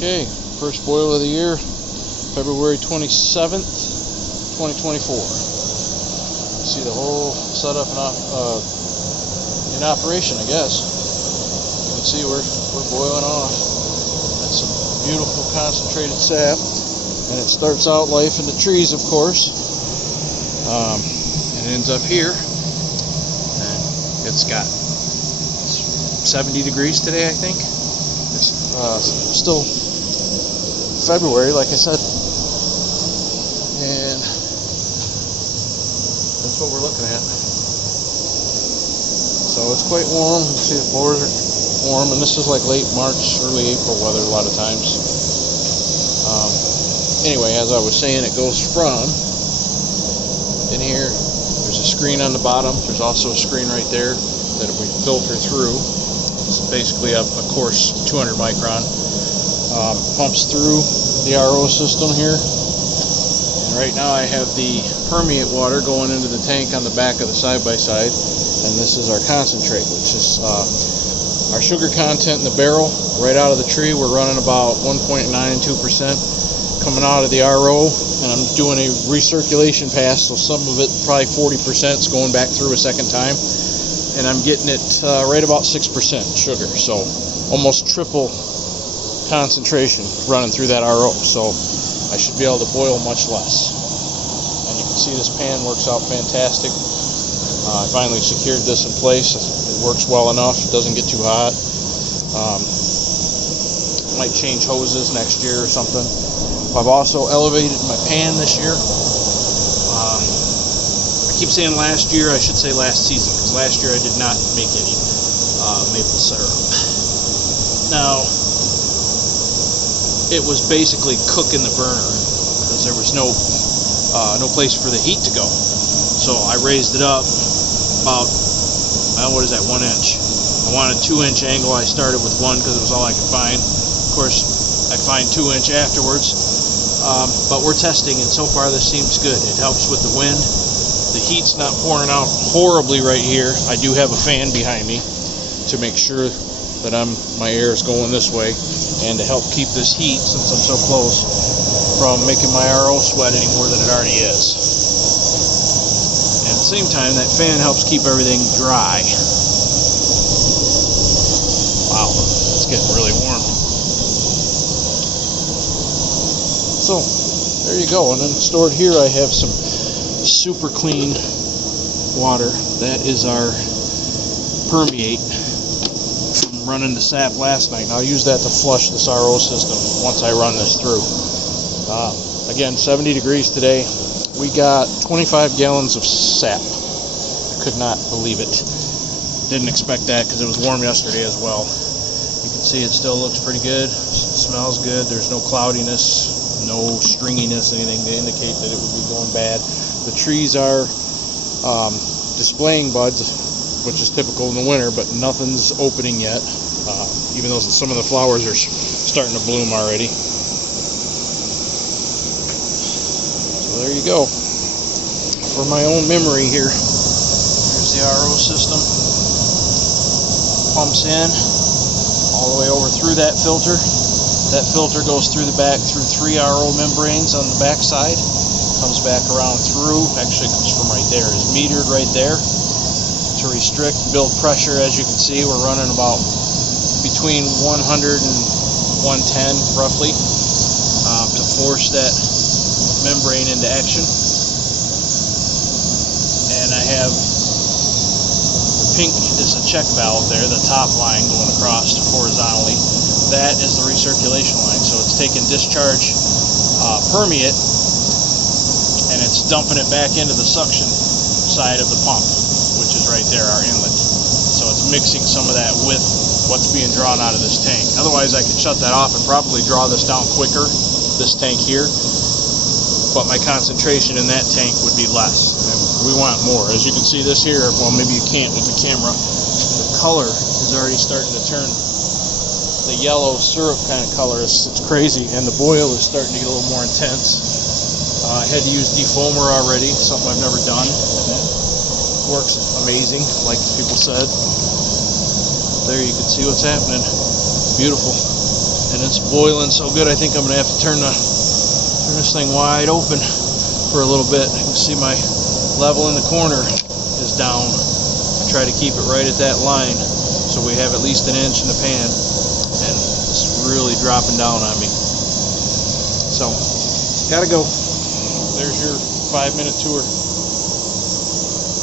Okay, first boil of the year, February 27th, 2024. See the whole setup in operation, I guess. You can see we're boiling off. That's some beautiful concentrated sap, and it starts out life in the trees, of course. And it ends up here, and it's got 70 degrees today, I think. It's still February, like I said, and that's what we're looking at. So it's quite warm. You can see the floors are warm, and this is like late March, early April weather a lot of times. Anyway, as I was saying, it goes from in here. There's a screen on the bottom. There's also a screen right there that we filter through. It's basically a coarse 200 micron. Pumps through the RO system here, and right now I have the permeate water going into the tank on the back of the side-by-side, and this is our concentrate, which is our sugar content in the barrel. Right out of the tree, we're running about 1.92% coming out of the RO, and I'm doing a recirculation pass, so some of it, probably 40%, is going back through a second time, and I'm getting it right about 6% sugar, so almost triple concentration running through that RO, so I should be able to boil much less. And you can see this pan works out fantastic. I finally secured this in place. It works well enough. It doesn't get too hot. Might change hoses next year or something. I've also elevated my pan this year. I keep saying last year, I should say last season, because last year I did not make any maple syrup. Now, it was basically cooking the burner because there was no place for the heat to go. So I raised it up about, what is that, 1 inch. I wanted 2-inch angle. I started with 1 because it was all I could find. Of course, I find 2-inch afterwards. But we're testing, and so far this seems good. It helps with the wind. The heat's not pouring out horribly right here. I do have a fan behind me to make sure that my air is going this way, and to help keep this heat, since I'm so close, from making my RO sweat any more than it already is. And at the same time, that fan helps keep everything dry. Wow, it's getting really warm. So, there you go. And then stored here I have some super clean water. That is our permeate from running the sap last night, and I'll use that to flush this RO system once I run this through. Again, 70 degrees today. We got 25 gallons of sap. I could not believe it. Didn't expect that because it was warm yesterday as well. You can see it still looks pretty good. Smells good. There's no cloudiness, no stringiness, anything to indicate that it would be going bad. The trees are displaying buds, which is typical in the winter, but nothing's opening yet, even though some of the flowers are starting to bloom already. So there you go. For my own memory here, here's the RO system. Pumps in all the way over through that filter. That filter goes through the back through 3 RO membranes on the back side, comes back around through, actually comes from right there, is metered right there to restrict, build pressure. As you can see, we're running about between 100 and 110 roughly to force that membrane into action. And I have the pink is a check valve there, the top line going across horizontally. That is the recirculation line, so it's taking discharge permeate and it's dumping it back into the suction side of the pump, which is right there, our inlet. So it's mixing some of that with what's being drawn out of this tank. Otherwise I could shut that off and probably draw this down quicker, this tank here, but my concentration in that tank would be less, and we want more. As you can see this here, well, maybe you can't with the camera, the color is already starting to turn the yellow syrup kind of color. It's crazy, and the boil is starting to get a little more intense. I had to use defoamer already, something I've never done. Works amazing, like people said. There you can see what's happening. Beautiful. and it's boiling so good I think I'm gonna have to turn this thing wide open for a little bit. You can see my level in the corner is down. I try to keep it right at that line so we have at least an inch in the pan, and it's really dropping down on me. So gotta go. There's your 5-minute tour.